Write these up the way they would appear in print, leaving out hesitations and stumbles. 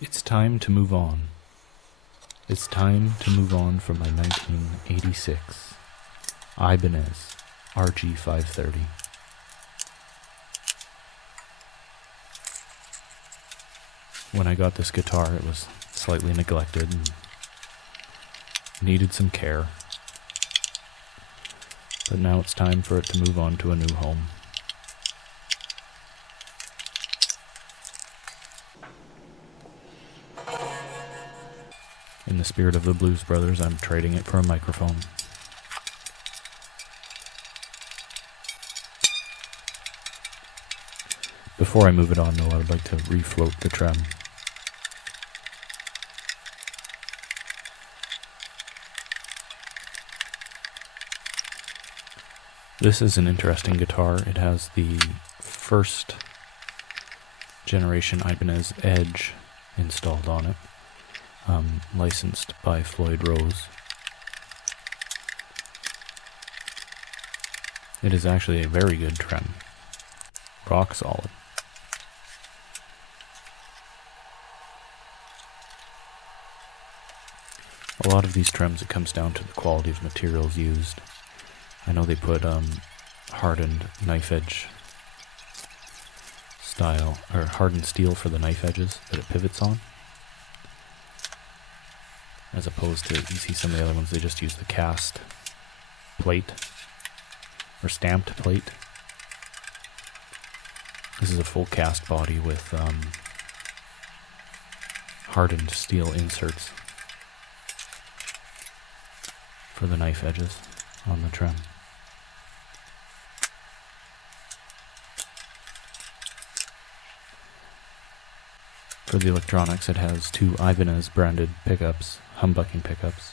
It's time to move on. It's time to move on from my 1986 Ibanez RG530. When I got this guitar, it was slightly neglected and needed some care. But now it's time for it to move on to a new home. In the spirit of the Blues Brothers, I'm trading it for a microphone. Before I move it on, though, I would like to refloat the trem. This is an interesting guitar. It has the first generation Ibanez RG installed on it, licensed by Floyd. It is actually a very good trem. Rock solid. A lot of these trems, it comes down to the quality of materials used. I know they put hardened knife edge style, or hardened steel for the knife edges that it pivots on. As opposed to, you see some of the other ones, they just use the cast plate, or stamped plate. This is a full cast body with hardened steel inserts for the knife edges on the trem. For the electronics, it has two Ibanez branded pickups, humbucking pickups.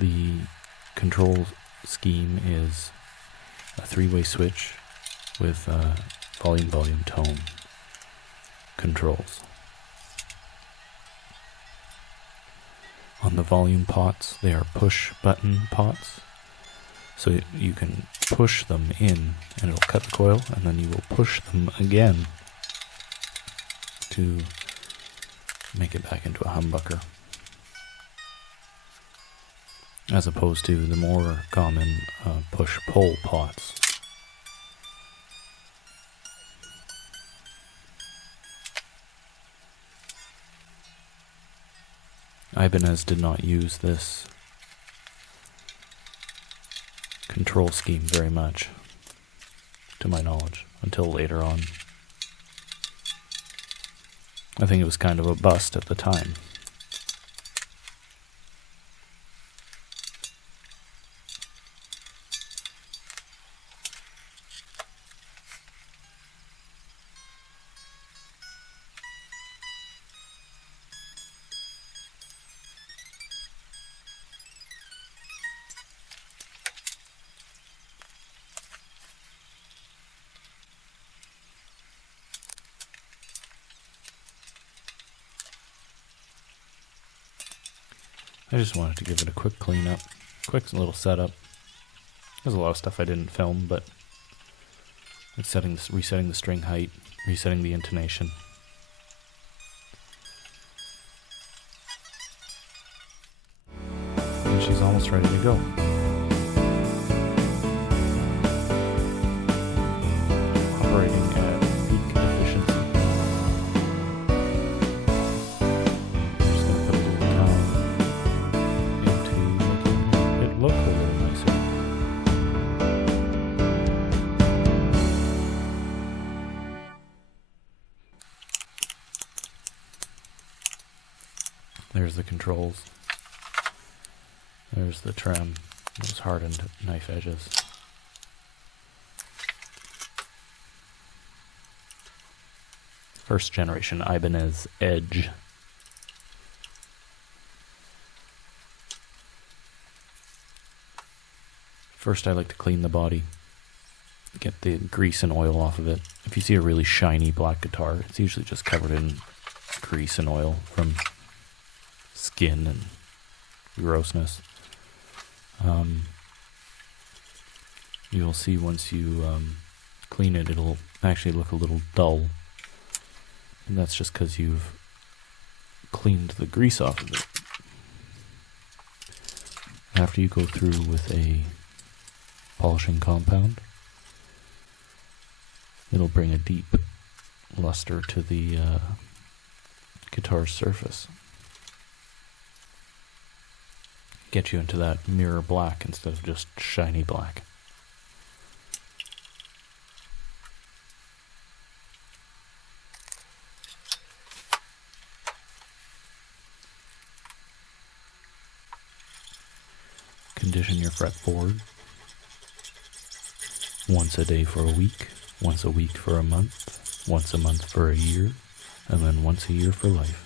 The control scheme is a three-way switch with volume, tone controls. On the volume pots, they are push button pots, so you can push them in and it'll cut the coil, and then you will push them again to make it back into a humbucker, as opposed to the more common push-pull pots. Ibanez did not use this control scheme very much, to my knowledge, until later on. I think it was kind of a bust at the time. I just wanted to give it a quick cleanup, quick little setup. There's a lot of stuff I didn't film, but it's resetting the string height, resetting the intonation. And she's almost ready to go. Operating at peak efficiency. Look a little nicer. There's the controls. There's the trem, those hardened knife edges. First generation Ibanez RG. First, I like to clean the body, get the grease and oil off of it. If you see a really shiny black guitar, it's usually just covered in grease and oil from skin and grossness. You'll see once you clean it, it'll actually look a little dull. And that's just because you've cleaned the grease off of it. After you go through with a polishing compound, it'll bring a deep luster to the guitar's surface. Get you into that mirror black instead of just shiny black. Condition your fretboard once a day for a week, once a week for a month, once a month for a year, and then once a year for life.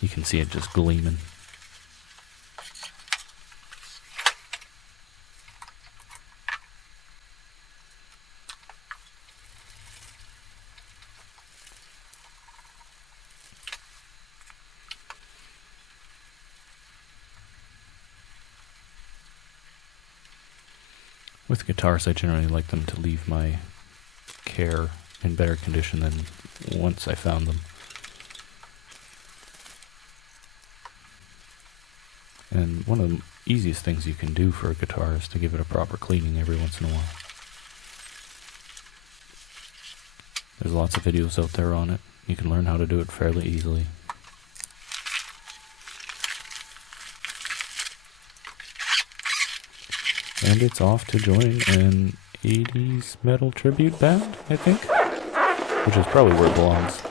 You can see it just gleaming. With guitars, I generally like them to leave my care in better condition than once I found them. And one of the easiest things you can do for a guitar is to give it a proper cleaning every once in a while. There's lots of videos out there on it. You can learn how to do it fairly easily. And it's off to join an 80s metal tribute band, I think. Which is probably where it belongs.